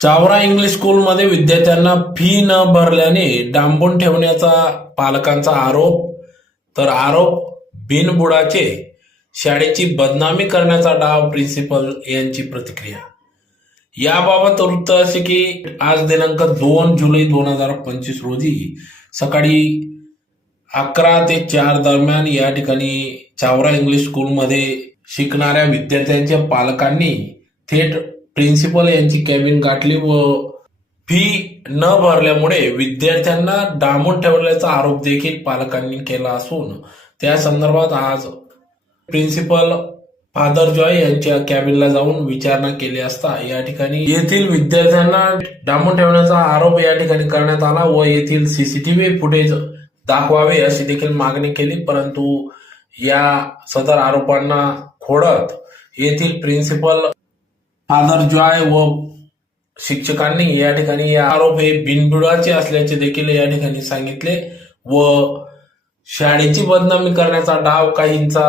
Chawra English स्कूलमध्ये विद्यार्थ्यांना fee न भरल्याने डांबून ठेवण्याचा पालकांचा आरोप, तर आरोप बिनबुडाचे शाळेची बदनामी करण्याचा डाव प्रिन्सिपल यांची प्रतिक्रिया. याबाबत वृत्त असे की आज दिनांक 2 जुलै 2025 रोजी सकाळी 11 ते 4 दरम्यान या ठिकाणी चावरा इंग्लिश स्कूलमध्ये शिकणाऱ्या विद्यार्थ्यांच्या पालकांनी थेट प्रिन्सिपल यांची कॅबिन गाठली व फी न भरल्यामुळे विद्यार्थ्यांना डांबून ठेवल्याचा आरोप देखील पालकांनी केला असून त्या संदर्भात आज प्रिन्सिपल फादर जॉय यांच्या कॅबिनला जाऊन विचारणा केली असता या ठिकाणी येथील विद्यार्थ्यांना डांबून ठेवण्याचा आरोप या ठिकाणी करण्यात आला व येथील सीसीटीव्ही फुटेज दाखवावे अशी देखील मागणी केली. परंतु या सदर आरोपांना खोडत येथील प्रिन्सिपल फादर जॉय व शिक्षकांनी या ठिकाणी या आरोप हे बिनबुडाचे असल्याचे देखील या ठिकाणी सांगितले व शाळेची बदनामी करण्याचा डाव काहींचा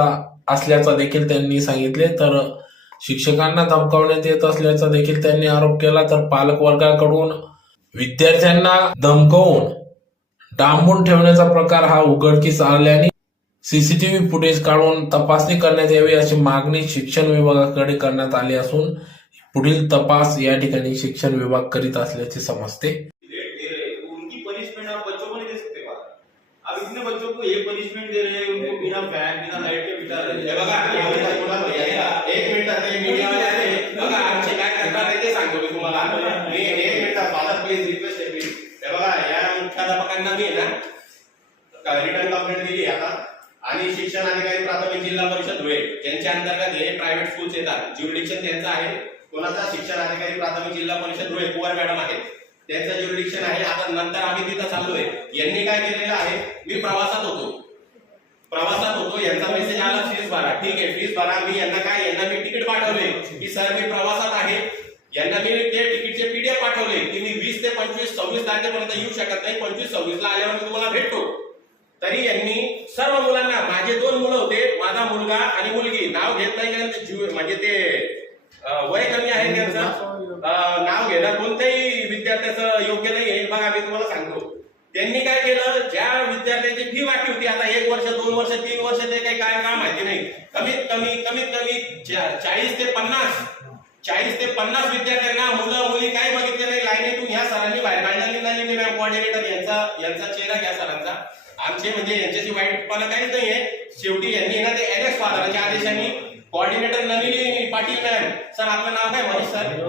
असल्याचा देखील त्यांनी सांगितले. तर शिक्षकांना धमकावण्यात येत असल्याचा देखील त्यांनी आरोप केला. तर पालक वर्गाकडून विद्यार्थ्यांना धमकावून डांबून ठेवण्याचा प्रकार हा उघडकीस आल्याने सीसीटीव्ही फुटेज काढून तपासणी करण्यात यावी अशी मागणी शिक्षण विभागाकडे करण्यात आली असून पुढील तपास या ठिकाणी शिक्षण विभाग करीत असल्याचे समजते. उनकी पनिशमेंट आप बच्चों को नहीं दे सकते बाहर. आप इतने बच्चों को ये पनिशमेंट दे रहे हैं, उनको बिना फैन बिना लाइट के बिठा रहे हैं. बघा एक मिनिट आता मीडिया वाले आले बघा आमचे काय करणार आहे ते सांगतो मी तुम्हाला. मी एक मिनिट फादर प्लीज रिक्वेस्ट आहे प्लीज. हे बघा या मुख्याध्यापकांना मी ना रिटर्न कंप्लेंट दिली आता आणि शिक्षण अधिकारी प्राथमिक जिल्हा परिषद धुळे यांच्या अंतर्गत हे प्रायव्हेट स्कूल्स येतात. ज्युरिडिक्शन त्यांचं आहे. कोणाचा शिक्षण अधिकारी प्राथमिक जिल्हा परिषद धुळे कुवार मॅडम आहेत, त्यांचं ज्युरिडिक्शन आहे. आता नंतर आम्ही तिथं चाललोय. यांनी काय केलेलं आहे, मी प्रवासात होतो यांचा मेसेज आला फीस भरा. ठीक आहे फीस भरा. मी यांना मी तिकीट पाठवले की सर मी प्रवासात आहे. यांना मी ते तिकीटचे पीडीएफ पाठवले की मी 20 ते 25 26 तारखेपर्यंत येऊ शकत नाही, 25 26 ला आल्यावर मी तुम्हाला भेटतो. तरी यांनी सर्व मुलांना, माझे 2 मुलं होते, माझा मुलगा आणि मुलगी, नाव घेत नाही कारण म्हणजे ते वय कमी आहे त्यांचं, नाव घेणं कोणत्याही विद्यार्थ्याचं योग्य नाही आहे. बघा मी तुम्हाला सांगतो त्यांनी काय केलं, ज्या विद्यार्थ्यांची फी बाकी होती आता 1 वर्ष 2 वर्ष 3 वर्ष ते काही काय काम माहिती नाही, कमीत कमी 40 ते 50 विद्यार्थ्यांना मुलं मुली काय बघितले नाही. लाईनीतून ह्या सरांनी बाहेर काढण्यात नाही. मॅम कोऑर्डिनेटर यांचा चेहरा घ्या सरांचा. आमचे म्हणजे यांच्याशी वाईटपणा काहीच नाहीये. शेवटी यांनी ना ते एनएस फादरांच्या आदेशाने coordinator Nalini Patil ma'am, sir आपलं नाव काय महेश सर?